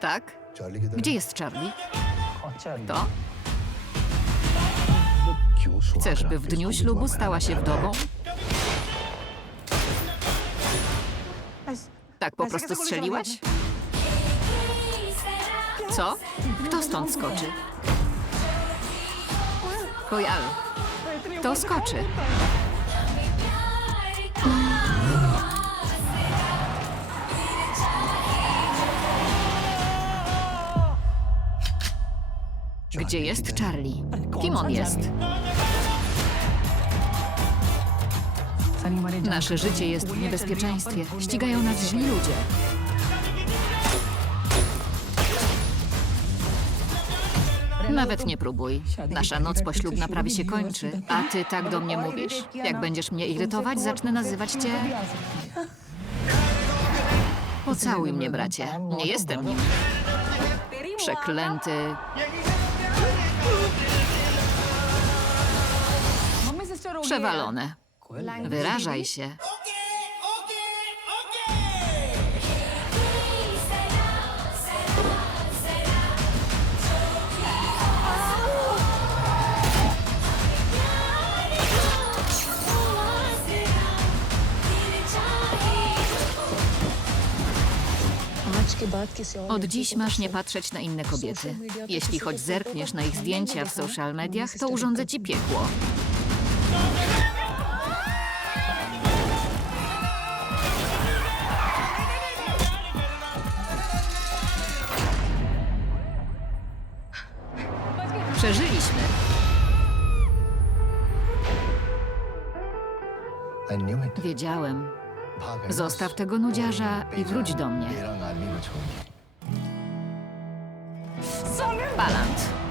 Tak? Gdzie jest Charlie? To? Chcesz, by w dniu ślubu stała się wdową? Tak po prostu strzeliłaś? Co? Kto stąd skoczy? Koyal. To skoczy. Gdzie jest Charlie? Kim on jest? Nasze życie jest w niebezpieczeństwie. Ścigają nas źli ludzie. Nawet nie próbuj. Nasza noc poślubna prawie się kończy, a ty tak do mnie mówisz. Jak będziesz mnie irytować, zacznę nazywać cię... Pocałuj mnie, bracie. Nie jestem nim. Przeklęty... Przewalone. Wyrażaj się. Od dziś masz nie patrzeć na inne kobiety. Jeśli choć zerkniesz na ich zdjęcia w social mediach, to urządzę ci piekło. Przeżyliśmy. Wiedziałem. Zostaw tego nudziarza i wróć do mnie. Balant.